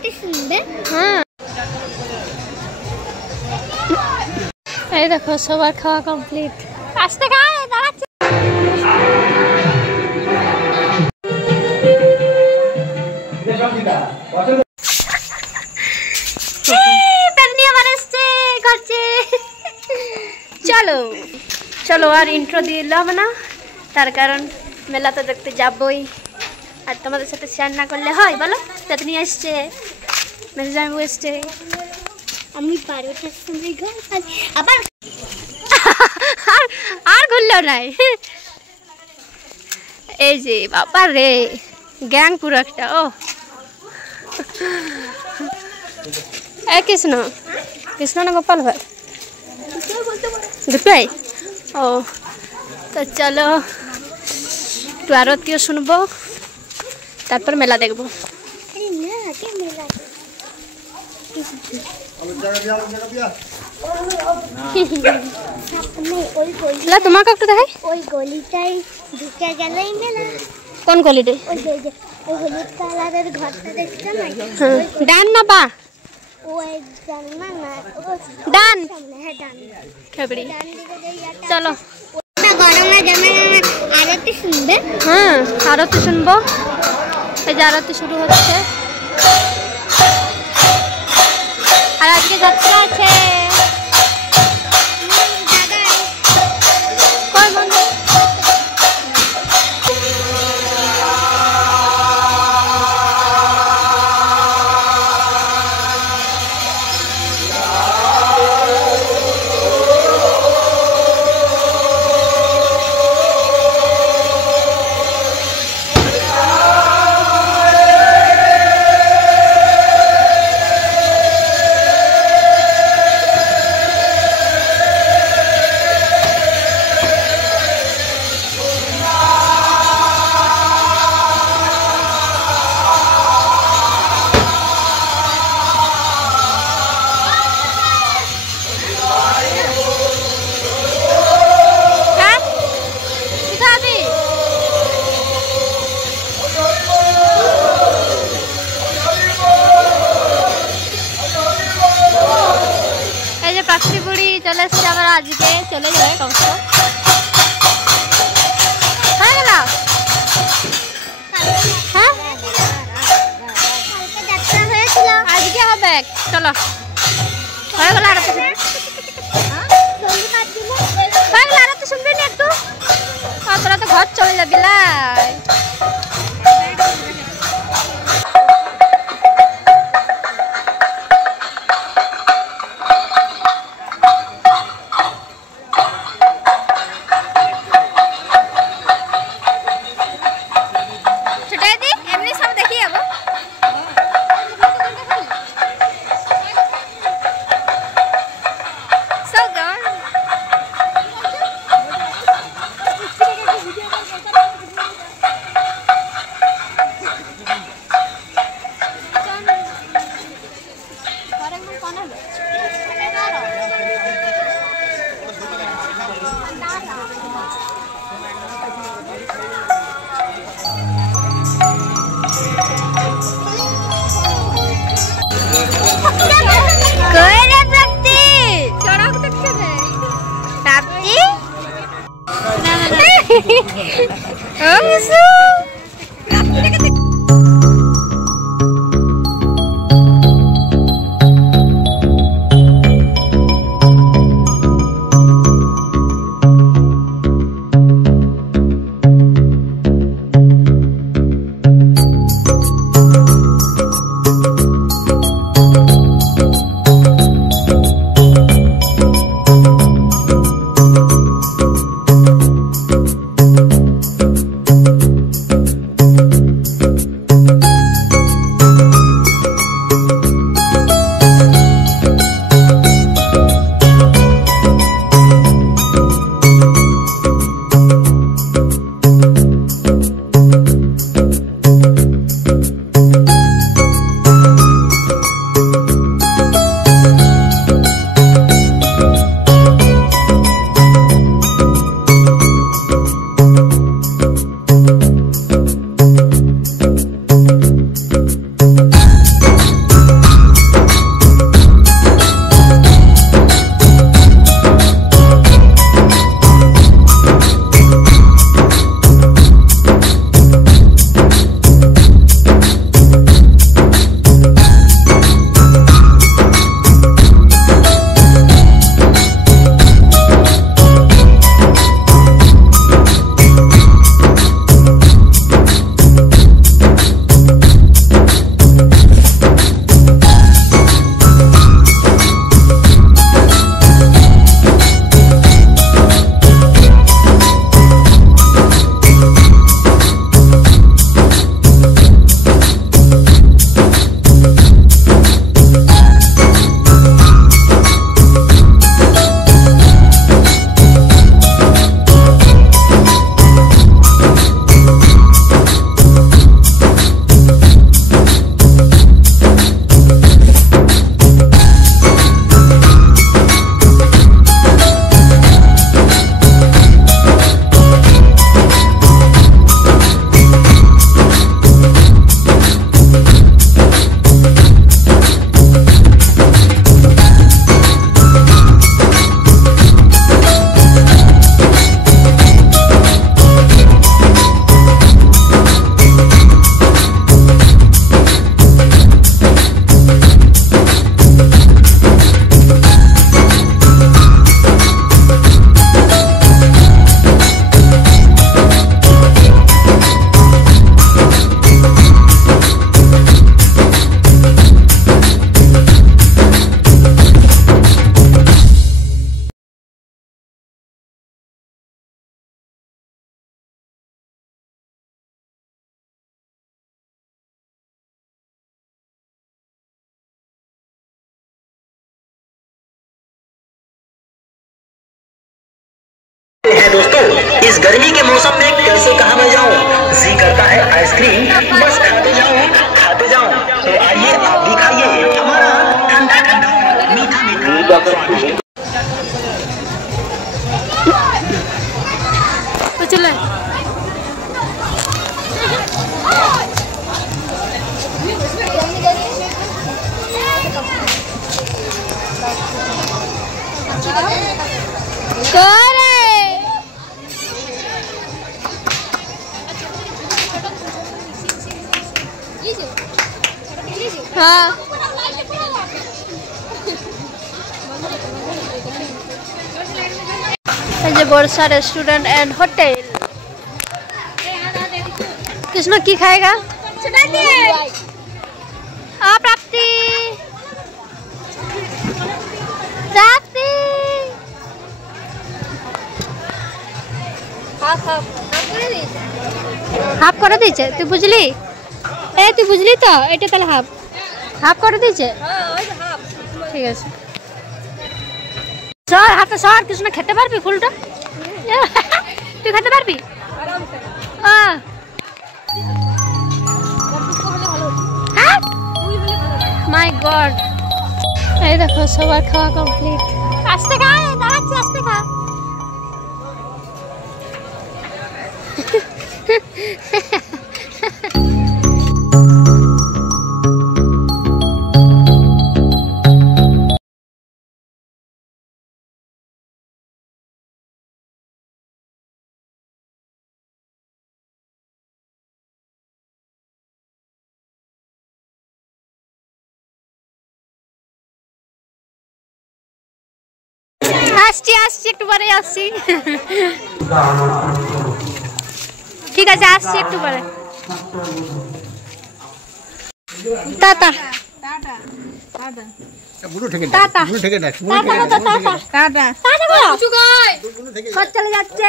आरती सुंदर। हाँ এই দেখো সবার খাওয়া কমপ্লিট। আসতে খায় দাঁড়াচ্ছে। চলো চলো আর ইন্ট্রো দিলাম না, তার কারণ মেলা তো দেখতে যাবই, আর তোমাদের সাথে শেয়ার না করলে হয় বলো? পেতনি আসছে, মেজামু আসছে, আমি 12টার সময় ঘর আবার আর ঘুরলো নাই। এই যে বাবা রে গ্যাং পুরো একটা। ও কৃষ্ণ কৃষ্ণ না গোপাল ভাই দুটাই। ও তো চলো একটু আরতিও শুনবো, তারপর মেলা দেখবো। তোমাকে একটু দেখাই, ওই গলিটাই ঢুকে গেলেই মেলা। কোন গলিটাই? ওই যে ওই হলুদ কালারের ঘরটা দেখছো না? ডান না বা? ওই ডান না, ডান। হ্যাঁ ডান। খেবড়ি ডান দিকে যেই চলো। গরমে জমে আরতি শুনবে। হ্যাঁ আরতি শুনবো। এই যে আরতি শুরু হচ্ছে, আর আজকে যাত্রা আছে। পাখিগুড়ি চলে এসছে আবার, আজকে চলে যাবে কংস হয়ে গেল। হ্যাঁ আজকে হবে, চলো হয়ে গেল। আরতি হয়ে গেল, আরতি শুনবি না একটু? তোরা তো ঘর চলে যাবি লাই। तो आइए दिखाइए हमारा ठंडा ठंडा मीठा मीठा स्वाद। तो चले हाँ बरसा रेस्टोरेंट एंड होटल। कृष्ण की खाएगा? प्राप्ति प्राप्ति हाफ कर दीचे तू बुझली ए तू बुझली तो এটা তাহলে হাফ করে দিয়েছে ঠিক আছে স্যার হাতে স্যার কিছু না খেতে পারবি ফুলটা তুই খেতে পারবি মাই গড এই দেখো সবার খাওয়া কমপ্লিট আস্তে খা দাঁড়াচ্ছি আস্তে খা আসছি আসছি একটু পরে আসছি ঠিক আছে আসছি একটু পরে টাটা টাটা চলে যাচ্ছে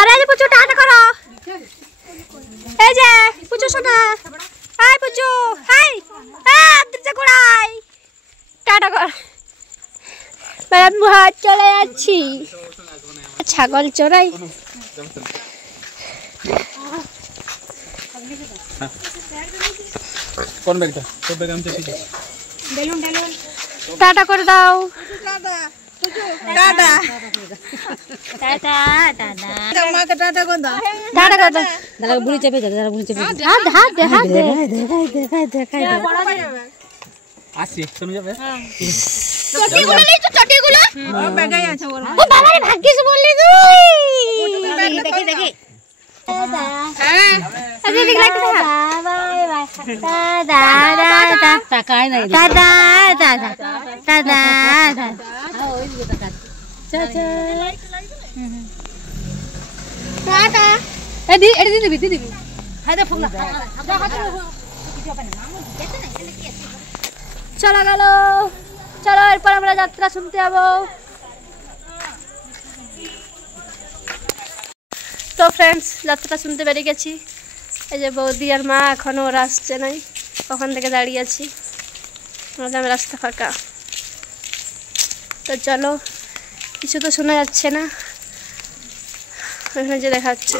আরে পুচু টাটা করো এই যে পুচু শোনা হাই পুচু হাই ঘোড়াই টাটা কর চলে যাচ্ছি ছাগল চড়াই টাটা করে দাও টাটা টাটা টাটা করে দাও টাটা করে দাও দাদা বুড়ি চেপে যাবে দাদা বুড়ি চেপে হাত হাত হাত দেখাই আসি শুনে যাবে চটিগুলো নেই তো চটিগুলো ও ব্যাগাই আছে বল ও বাবা রে ভাগ্যিস বললি তুই দেখি দেখি হ্যাঁ আরে দেখ লাগতে দাদা দাদা টাকাই নাই দাদা দাদা দাদা ওই দিকে টাকা চাচা দাদা এডি দিবি হায়দা ফোন চলা গেল চলো এরপর আমরা যাত্রা শুনতে যাবো তো ফ্রেন্ডস যাত্রা শুনতে বেরিয়ে গেছি এই যে বৌদি আর মা এখনো ওরা আসছে নাই ওখান থেকে দাঁড়িয়ে আছি আমাদের রাস্তা ফাঁকা তো চলো কিছু তো শোনা যাচ্ছে না ওখানে যে দেখাচ্ছে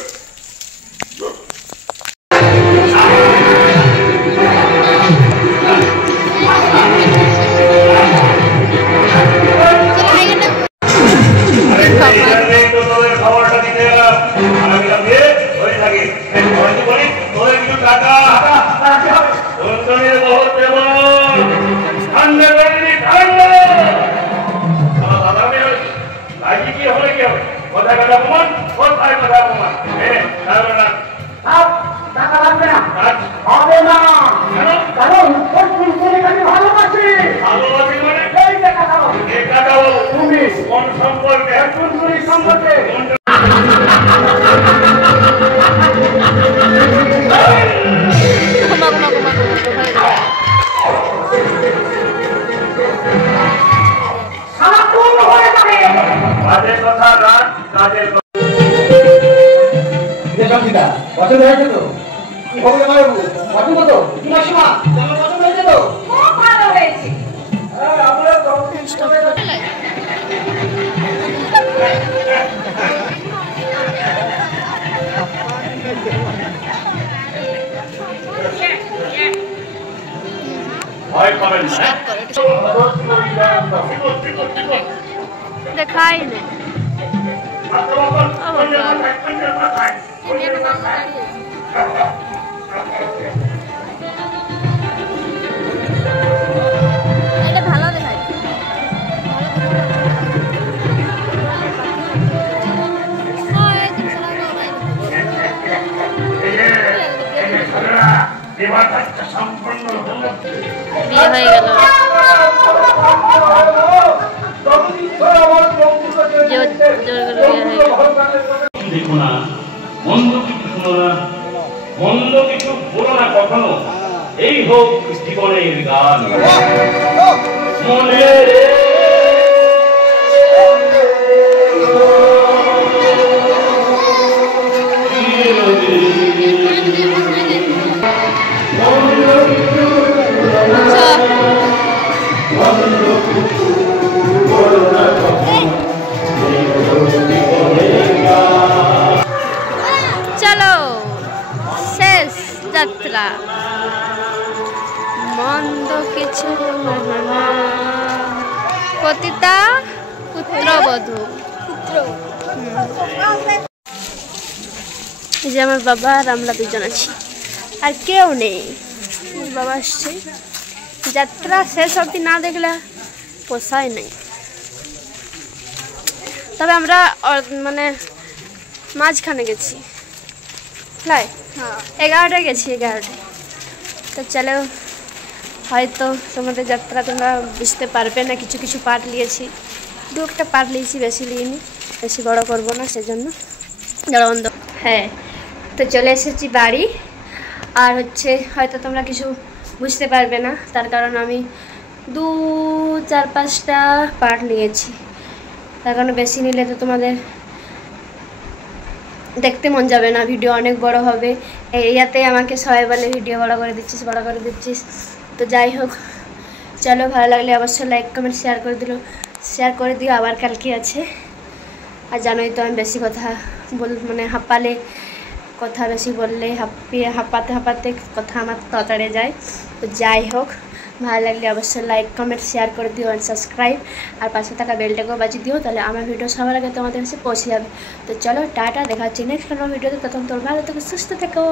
দেখাই নেই এটা ভালো দেখায় বিয়ে হয়ে গেল দেখো না মন্দ কিছু শোনো না মন্দ কিছু বলো না কখনো এই হোক জীবনের গান মনে চলো শেষ যাত্রা মন্দ কিছু পতিতা পুত্রবধূ এই যে আমার বাবা আর আমরা দুজন আছি আর কেউ নেই বাবা আসছে যাত্রা শেষ অবধি না দেখলে পোষায় নেই তবে আমরা মানে মাঝখানে গেছি লাই 11টায় গেছি 11টায় তো চলো হয়তো তোমাদের যাত্রা তোমরা বুঝতে পারবে না কিছু কিছু পার্ট নিয়েছি দু একটা পার্ট নিয়েছি বেশি নিইনি বেশি বড় করবো না সেজন্য বন্ধ হ্যাঁ তো চলে এসেছি বাড়ি আর হচ্ছে হয়তো তোমরা কিছু বুঝতে পারবে না তার কারণ আমি 2-4-5টা পার্ট নিয়েছি তার কারণে বেশি নিলে তো তোমাদের দেখতে মন যাবে না ভিডিও অনেক বড় হবে ইয়াতে আমাকে সবাই বলে ভিডিও বড় করে দিচ্ছিস তো যাই হোক চলো ভালো লাগলে অবশ্যই লাইক কমেন্ট শেয়ার করে দিও আবার কালকে আছে আর জানোই তো আমি বেশি কথা মানে হাঁপালে কথা বেশি বললে হাঁপাতে কথা আমার তাড়াতাড়ি যায় তো যাই হোক ভালো লাগলে অবশ্যই লাইক কমেন্ট শেয়ার করে দিও আর সাবস্ক্রাইব আর পাশে থাকা বেলটাকেও বাজিয়ে দিও তাহলে আমার ভিডিও সবার আগে তোমাদের কাছে পৌঁছে যাবে তো চলো টাটা দেখা হচ্ছে নেক্সট কোনো ভিডিওতে তখন তোর ভালো থেকো সুস্থ থেকো